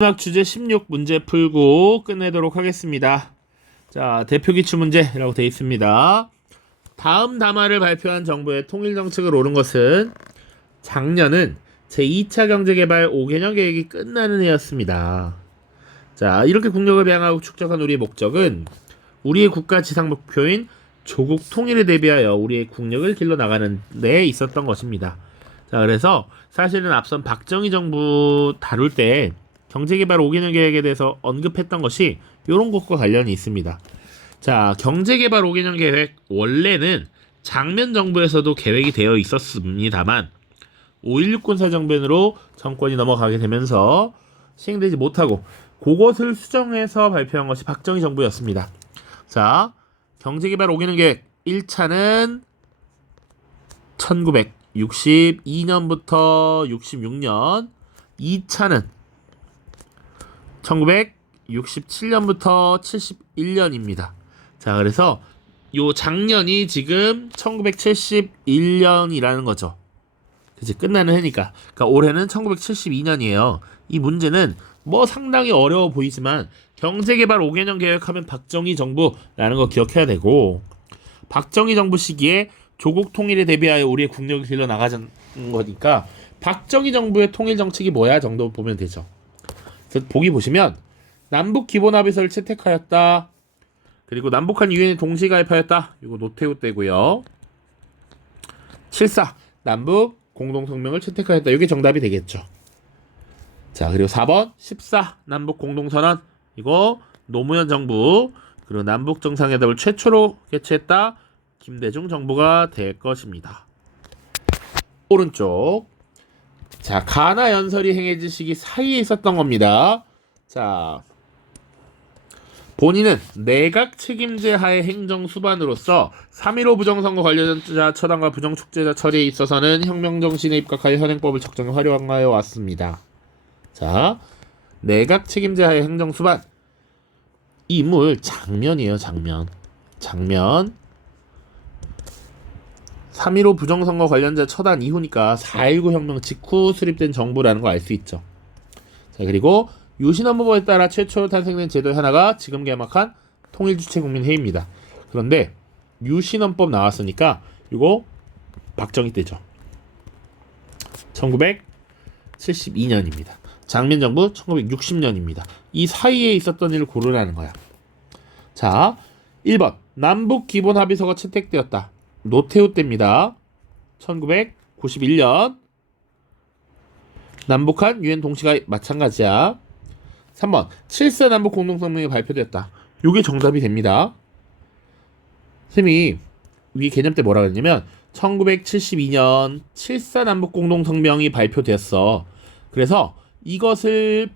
마지막 주제 16 문제 풀고 끝내도록 하겠습니다. 자, 대표 기출 문제라고 되어 있습니다. 다음 담화를 발표한 정부의 통일 정책을 옳은 것은 작년은 제2차 경제개발 5개년 계획이 끝나는 해였습니다. 자, 이렇게 국력을 배양하고 축적한 우리의 목적은 우리의 국가 지상 목표인 조국 통일에 대비하여 우리의 국력을 길러 나가는 데 있었던 것입니다. 자, 그래서 사실은 앞선 박정희 정부 다룰 때 경제개발 5개년 계획에 대해서 언급했던 것이 이런 것과 관련이 있습니다. 자, 경제개발 5개년 계획 원래는 장면 정부에서도 계획이 되어 있었습니다만 5.16 군사정변으로 정권이 넘어가게 되면서 시행되지 못하고 그것을 수정해서 발표한 것이 박정희 정부였습니다. 자, 경제개발 5개년 계획 1차는 1962년부터 66년, 2차는 1967년부터 71년입니다. 자, 그래서 요 작년이 지금 1971년이라는 거죠. 그치, 끝나는 해니까. 그러니까 올해는 1972년이에요. 이 문제는 뭐 상당히 어려워 보이지만 경제개발 5개년 계획하면 박정희 정부라는 거 기억해야 되고, 박정희 정부 시기에 조국 통일에 대비하여 우리의 국력을 길러 나가자는 거니까 박정희 정부의 통일 정책이 뭐야 정도 보면 되죠. 그래서 보기 보시면 남북 기본합의서를 채택하였다. 그리고 남북한 유엔에 동시 가입하였다. 이거 노태우 때고요. 7.4 남북 공동성명을 채택하였다. 이게 정답이 되겠죠. 자, 그리고 4번 14 남북 공동선언. 이거 노무현 정부 그리고 남북 정상회담을 최초로 개최했다. 김대중 정부가 될 것입니다. 오른쪽. 자, 가나 연설이 행해질 시기 사이에 있었던 겁니다. 자, 본인은 내각 책임제 하에 행정수반으로서 3.15 부정선거 관련자 처단과 부정축제자 처리에 있어서는 혁명정신에 입각하여 현행법을 적정히 활용하여 왔습니다. 자, 내각 책임제 하에 행정수반. 이 인물 장면이에요. 장면. 3.15 부정선거 관련자 처단 이후니까 4.19 혁명 직후 수립된 정부라는 거 알 수 있죠. 자, 그리고 유신헌법에 따라 최초로 탄생된 제도의 하나가 지금 개막한 통일주체국민회의입니다. 그런데 유신헌법 나왔으니까 이거 박정희 때죠. 1972년입니다. 장면정부 1960년입니다. 이 사이에 있었던 일을 고르라는 거야. 자, 1번 남북기본합의서가 채택되었다. 노태우 때입니다. 1991년 남북한 유엔 동시가입 마찬가지야. 3번 7사 남북 공동성명이 발표되었다. 이게 정답이 됩니다. 쌤이 위에 개념 때 뭐라 그랬냐면 1972년 7사 남북 공동성명이 발표되었어. 그래서 이것을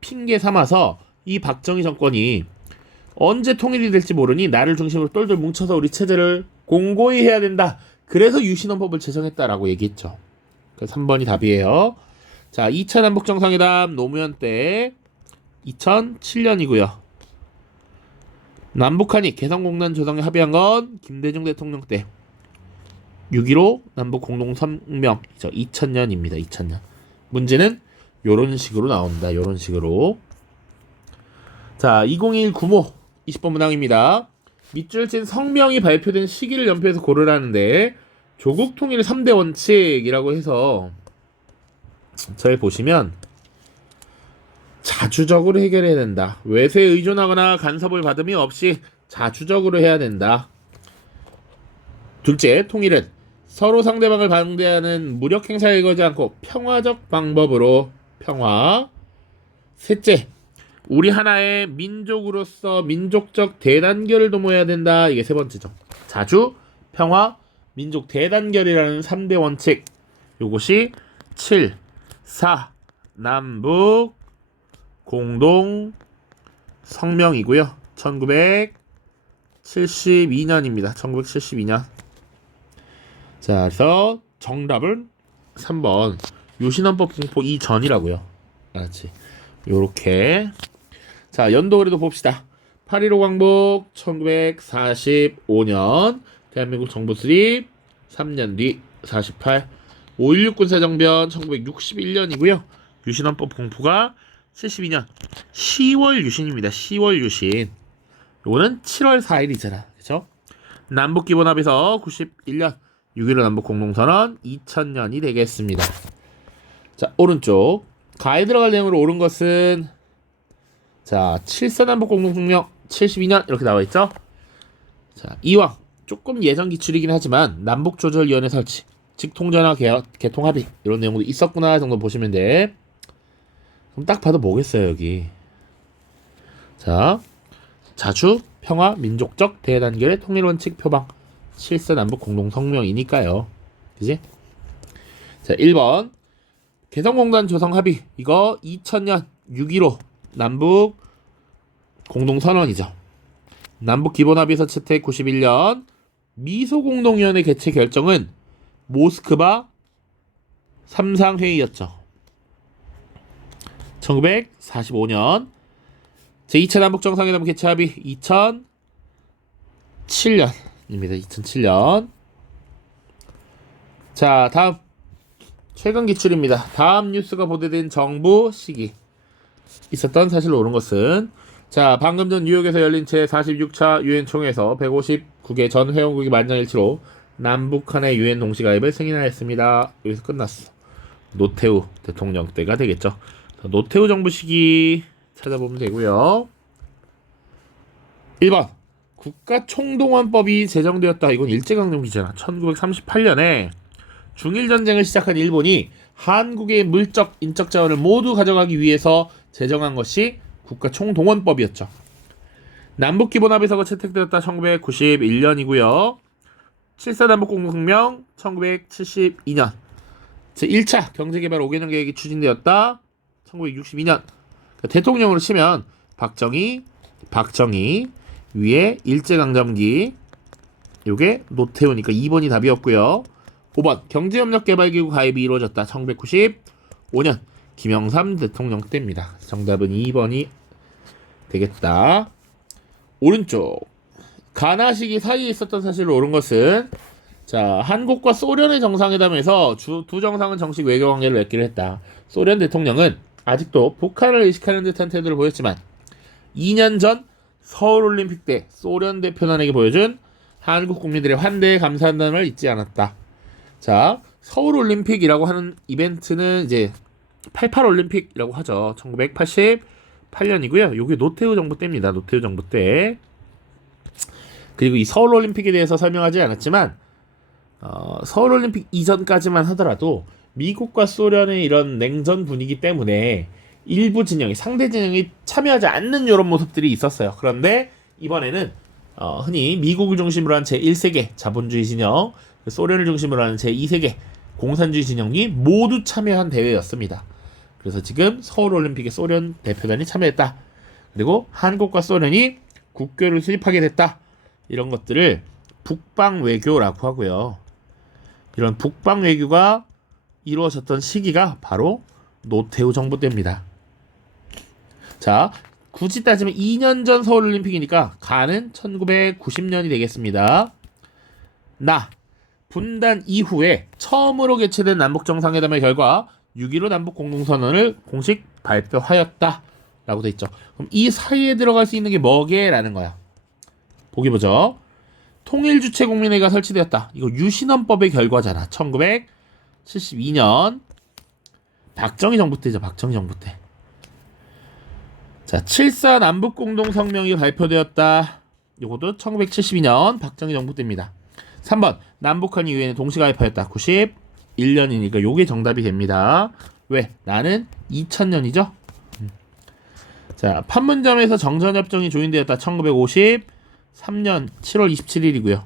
핑계 삼아서 이 박정희 정권이 언제 통일이 될지 모르니 나를 중심으로 똘똘 뭉쳐서 우리 체제를 공고히 해야 된다. 그래서 유신헌법을 제정했다라고 얘기했죠. 그래서 3번이 답이에요. 자, 2차 남북정상회담 노무현 때 2007년이고요. 남북한이 개성공단 조성에 합의한 건 김대중 대통령 때 6.15 남북 공동성명이죠. 2000년입니다. 2000년. 문제는 요런 식으로 나옵니다. 요런 식으로. 자, 2021 구모 20번 문항입니다. 밑줄 친 성명이 발표된 시기를 연표해서 고르라는데 조국 통일 3대 원칙이라고 해서 잘 보시면 자주적으로 해결해야 된다. 외세에 의존하거나 간섭을 받음이 없이 자주적으로 해야 된다. 둘째, 통일은 서로 상대방을 방대하는 무력 행사에 이거지 않고 평화적 방법으로 평화. 셋째, 우리 하나의 민족으로서 민족적 대단결을 도모해야 된다. 이게 세 번째죠. 자주, 평화, 민족 대단결이라는 3대 원칙. 요것이 7, 4, 남북 공동 성명이고요. 1972년입니다. 1972년. 자, 그래서 정답은 3번 유신헌법 공포 이전이라고요. 알았지? 요렇게. 자, 연도 그래도 봅시다. 8.15 광복 1945년 대한민국 정부 수립 3년 뒤 48 5.16 군사정변 1961년이고요. 유신헌법 공포가 72년 10월 유신입니다. 10월 유신. 요거는 7월 4일이잖아. 그쵸? 남북기본합의서 91년 6.15 남북공동선언 2000년이 되겠습니다. 자, 오른쪽 가에 들어갈 내용으로 옳은 것은 자, 7사 남북공동성명 72년 이렇게 나와있죠? 자, 이왕 조금 예전 기출이긴 하지만 남북조절위원회 설치, 직통전화 개통합의 이런 내용도 있었구나 정도 보시면 돼. 그럼 딱 봐도 뭐겠어요 여기. 자, 자주 평화 민족적 대단결의 통일원칙 표방 7사 남북 공동성명이니까요. 그지? 자, 1번 개성공단 조성 합의 이거 2000년 6.15 남북 공동선언이죠. 남북기본합의서 채택 91년 미소공동위원회 개최 결정은 모스크바 3상회의였죠. 1945년 제2차 남북정상회담 개최 합의 2007년입니다. 2007년. 자, 다음 최근 기출입니다. 다음 뉴스가 보도된 정부 시기 있었던 사실로 옳은 것은 자, 방금 전 뉴욕에서 열린 제46차 유엔 총회에서 159개 전 회원국이 만장일치로 남북한의 유엔 동시가입을 승인하였습니다. 여기서 끝났어. 노태우 대통령 때가 되겠죠. 노태우 정부 시기 찾아보면 되고요. 1번 국가총동원법이 제정되었다. 이건 일제강점기잖아. 1938년에 중일전쟁을 시작한 일본이 한국의 물적, 인적 자원을 모두 가져가기 위해서 제정한 것이 국가총동원법이었죠. 남북기본합의서가 채택되었다. 1991년이고요. 7사 남북공동성명 1972년 제1차 경제개발 5개년 계획이 추진되었다. 1962년 대통령으로 치면 박정희 위에 일제강점기 요게 노태우니까 2번이 답이었고요. 5번 경제협력개발기구 가입이 이루어졌다. 1995년 김영삼 대통령 때입니다. 정답은 2번이 되겠다. 오른쪽 가나 시기 사이에 있었던 사실로 옳은 것은 자, 한국과 소련의 정상회담에서 두 정상은 정식 외교관계를 맺기로 했다. 소련 대통령은 아직도 북한을 의식하는 듯한 태도를 보였지만 2년 전 서울올림픽 때 소련 대표단에게 보여준 한국 국민들의 환대에 감사한다는 잊지 않았다. 자, 서울올림픽이라고 하는 이벤트는 이제 88올림픽이라고 하죠. 1988년이고요. 요게 노태우 정부 때입니다. 노태우 정부 때. 그리고 이 서울올림픽에 대해서 설명하지 않았지만 서울올림픽 이전까지만 하더라도 미국과 소련의 이런 냉전 분위기 때문에 일부 진영이 상대 진영이 참여하지 않는 이런 모습들이 있었어요. 그런데 이번에는 흔히 미국을 중심으로 한 제1세계 자본주의 진영, 소련을 중심으로 하는 제2세계 공산주의 진영이 모두 참여한 대회였습니다. 그래서 지금 서울올림픽에 소련 대표단이 참여했다. 그리고 한국과 소련이 국교를 수립하게 됐다. 이런 것들을 북방외교라고 하고요. 이런 북방외교가 이루어졌던 시기가 바로 노태우 정부 때입니다. 자, 굳이 따지면 2년 전 서울올림픽이니까 가는 1990년이 되겠습니다. 분단 이후에 처음으로 개최된 남북정상회담의 결과 6.15 남북공동선언을 공식 발표하였다 라고 돼 있죠. 그럼 이 사이에 들어갈 수 있는 게 뭐게? 라는 거야. 보기 보죠. 통일주체국민회의가 설치되었다. 이거 유신헌법의 결과잖아. 1972년 박정희 정부 때죠. 박정희 정부 때. 자, 7.4 남북공동성명이 발표되었다. 이것도 1972년 박정희 정부 때입니다. 3번 남북한이 유엔에 동시가입하였다. 91년이니까 요게 정답이 됩니다. 왜? 나는 2000년이죠. 자, 판문점에서 정전협정이 조인되었다. 1953년 7월 27일이고요.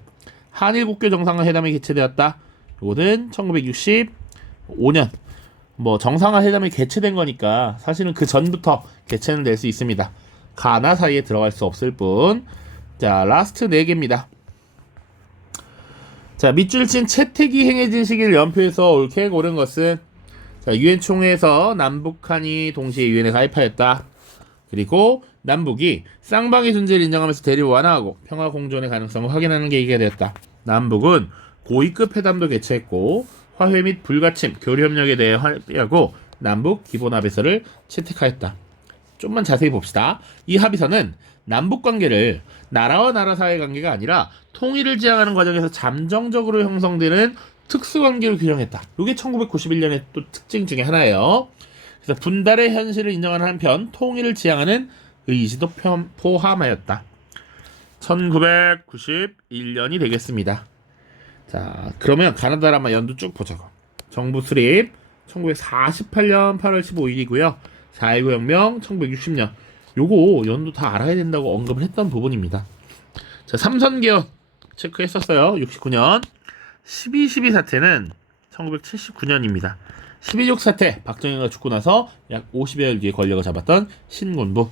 한일국교 정상회담이 개최되었다. 요거는 1965년. 뭐 정상회담이 개최된 거니까 사실은 그 전부터 개최는 될 수 있습니다. 가나 사이에 들어갈 수 없을 뿐. 자, 라스트 4개입니다. 자, 밑줄 친 채택이 행해진 시기를 연표해서 옳게 고른 것은 자, 유엔 총회에서 남북한이 동시에 유엔에 가입하였다. 그리고 남북이 쌍방의 존재를 인정하면서 대립을 완화하고 평화 공존의 가능성을 확인하는 계기가 되었다. 남북은 고위급 회담도 개최했고 화해 및 불가침, 교류 협력에 대해 합의하고 남북 기본합의서를 채택하였다. 좀만 자세히 봅시다. 이 합의서는 남북 관계를 나라와 나라 사이의 관계가 아니라 통일을 지향하는 과정에서 잠정적으로 형성되는 특수관계를 규정했다. 이게 1991년의 또 특징 중에 하나예요. 그래서 분달의 현실을 인정하는 한편 통일을 지향하는 의지도 포함하였다. 1991년이 되겠습니다. 자, 그러면 가나다라 한번 연도 쭉 보자고. 정부 수립 1948년 8월 15일이고요. 4.19 혁명 1960년. 요거 연도 다 알아야 된다고 언급을 했던 부분입니다. 자, 삼선개헌 체크했었어요. 69년. 12.12 사태는 1979년입니다. 12.6 사태, 박정희가 죽고 나서 약 50여일 뒤에 권력을 잡았던 신군부.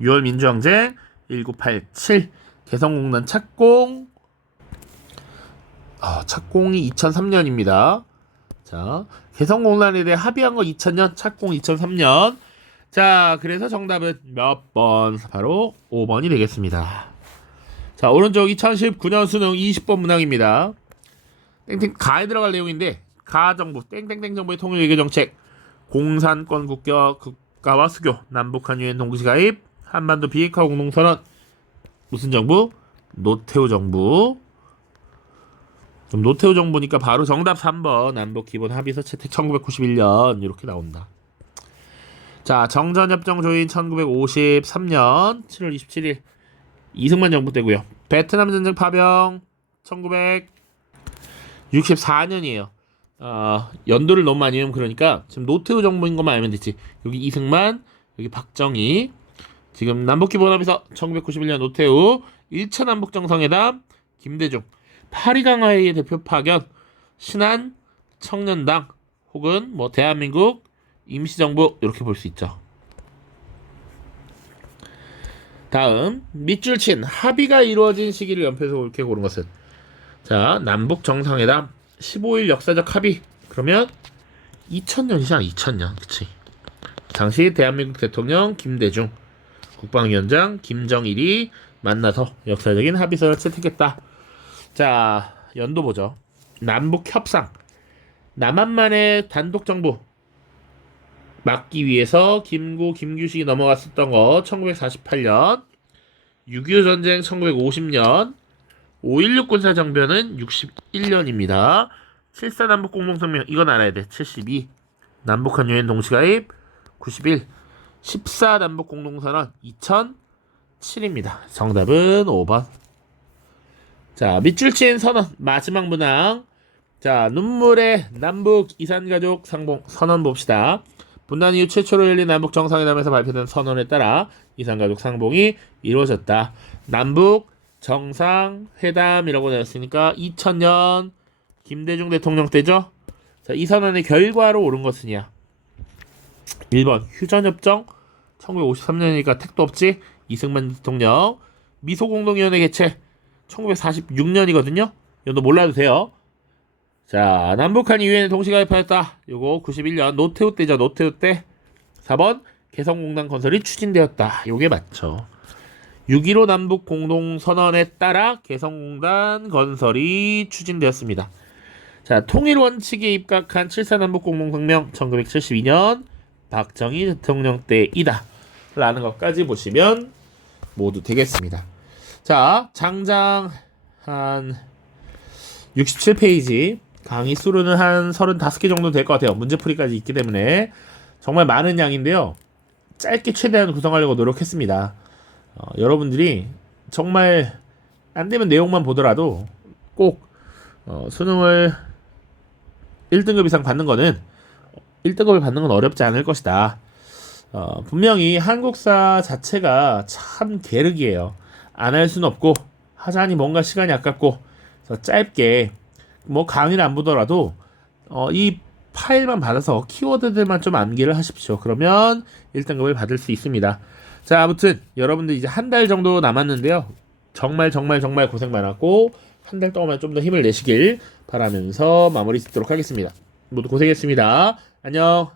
6월 민주항쟁 1987 개성공단 착공. 착공이 2003년입니다. 자, 개성공단에 대해 합의한 거 2000년, 착공 2003년. 자, 그래서 정답은 몇 번? 바로 5번이 되겠습니다. 자, 오른쪽 2019년 수능 20번 문항입니다. 땡땡 가에 들어갈 내용인데, 가정부 땡땡땡 정부의 통일 외교 정책, 공산권 국가와 수교, 남북한 유엔 동시 가입, 한반도 비핵화 공동선언. 무슨 정부? 노태우 정부. 그럼 노태우 정부니까 바로 정답 3번 남북 기본 합의서 채택 1991년 이렇게 나온다. 자, 정전협정 조인 1953년 7월 27일 이승만 정부 때고요. 베트남 전쟁 파병 1964년이에요. 연도를 너무 많이 외우면 그러니까 지금 노태우 정부인 것만 알면 되지. 여기 이승만, 여기 박정희. 지금 남북기본합의서 1991년 노태우, 1차 남북정상회담 김대중, 파리강화회의 대표 파견, 신한 청년당 혹은 뭐 대한민국 임시정부 이렇게 볼 수 있죠. 다음 밑줄 친 합의가 이루어진 시기를 연표해서 옳게 고른 것은, 자, 남북 정상회담 15일 역사적 합의. 그러면 2000년이잖아. 2000년. 그치. 당시 대한민국 대통령 김대중, 국방위원장 김정일이 만나서 역사적인 합의서를 채택했다. 자, 연도 보죠. 남북 협상. 남한만의 단독 정부 막기 위해서 김구, 김규식이 넘어갔었던 거 1948년, 6.25 전쟁 1950년, 5.16 군사정변은 61년입니다. 7.4 남북 공동성명 이건 알아야 돼. 72. 남북한 유엔 동시가입 91. 14 남북 공동선언 2007입니다. 정답은 5번. 자, 밑줄 친 선언 마지막 문항. 자, 눈물의 남북 이산가족 상봉 선언 봅시다. 분단 이후 최초로 열린 남북 정상회담에서 발표된 선언에 따라 이산가족 상봉이 이루어졌다. 남북 정상회담이라고 되었으니까 2000년 김대중 대통령 때죠. 자, 이 선언의 결과로 옳은 것은이야. 1번 휴전협정 1953년이니까 택도 없지. 이승만 대통령. 미소공동위원회 개최 1946년이거든요. 연도 몰라도 돼요. 자, 남북한이 유엔에 동시가입하였다. 요거 91년 노태우 때죠. 노태우 때. 4번 개성공단 건설이 추진되었다. 요게 맞죠. 6.15 남북 공동선언에 따라 개성공단 건설이 추진되었습니다. 자, 통일 원칙에 입각한 7.4 남북 공동성명 1972년 박정희 대통령 때이다 라는 것까지 보시면 모두 되겠습니다. 자, 장장 한 67페이지, 강의 수로는 한 35개 정도 될 것 같아요. 문제풀이까지 있기 때문에 정말 많은 양인데요. 짧게 최대한 구성하려고 노력했습니다. 여러분들이 정말 안되면 내용만 보더라도 꼭 수능을 1등급 이상 받는 거는 1등급을 받는 건 어렵지 않을 것이다. 분명히 한국사 자체가 참 계륵이에요. 안 할 수는 없고 하자니 뭔가 시간이 아깝고, 그래서 짧게 뭐 강의를 안 보더라도 이 파일만 받아서 키워드들만 좀 암기를 하십시오. 그러면 1등급을 받을 수 있습니다. 자, 아무튼 여러분들 이제 한 달 정도 남았는데요. 정말 고생 많았고 한 달 동안 좀 더 힘을 내시길 바라면서 마무리 짓도록 하겠습니다. 모두 고생했습니다. 안녕.